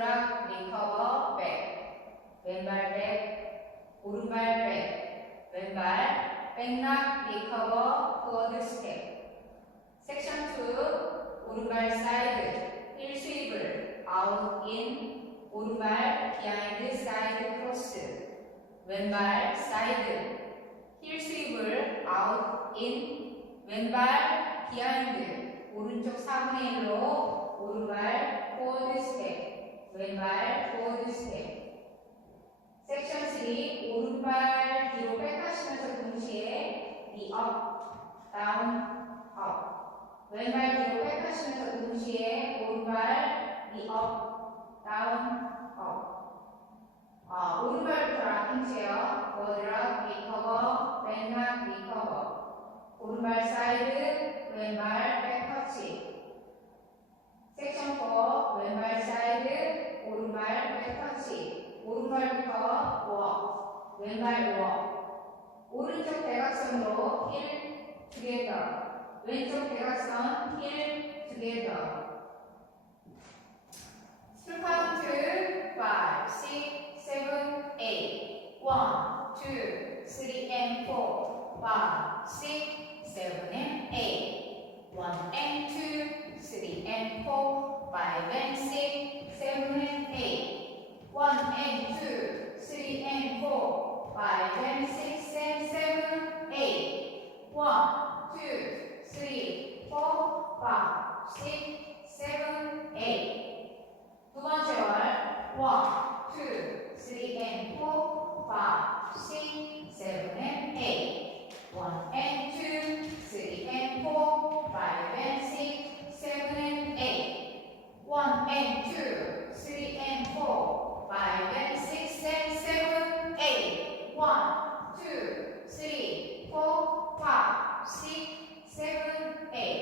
버드락 리커버 백 왼발 백 오른발 백 왼발 백락 리커버 포워드 스텝 섹션 2 오른발 사이드 힐 스위블 아웃 인 오른발 비하인드 사이드 크로스 왼발 사이드 힐 스위블 아웃 인 왼발 비하인드 오른쪽 4분의 1로 오른발 포워드 스텝 왼발 포워드 스텝 섹션 3 오른발 뒤로 백하시면서 동시에 니 업, 다운, 업 왼발 뒤로 백하시면서 동시에 오른발 니 업, 다운, 업 오른발부터 락킹 체어 버드락 리커버 백락 리커버 오른발 사이드 왼발 백터치 섹션 4 왼발 사이드 오른발 백터치 오른발부터 워 왼발 워 오른쪽 대각선으로 힐 투게더 왼쪽 대각선 힐 투게더 풀 카운트 5, 6, 7, 8 1, 2, 3 and 4 5, 6, 7 and 8 1 and 2, 3 and 4 5 and 6, 7 and 8 1 and 2, 3 and 4 5 and 6 and 7, 8 1, 2, 3, 4, 5, 6, 7, 8 두 번째 월 1, 2, 3 and 4 5, 6, 7 and 8 1 and 2, 3 and 4 5 and 6, 7 and 8 1 and 2, 3 and 4 5 and 6 and 7, 8 1, 2, 3, 4 5, 6, 7, 8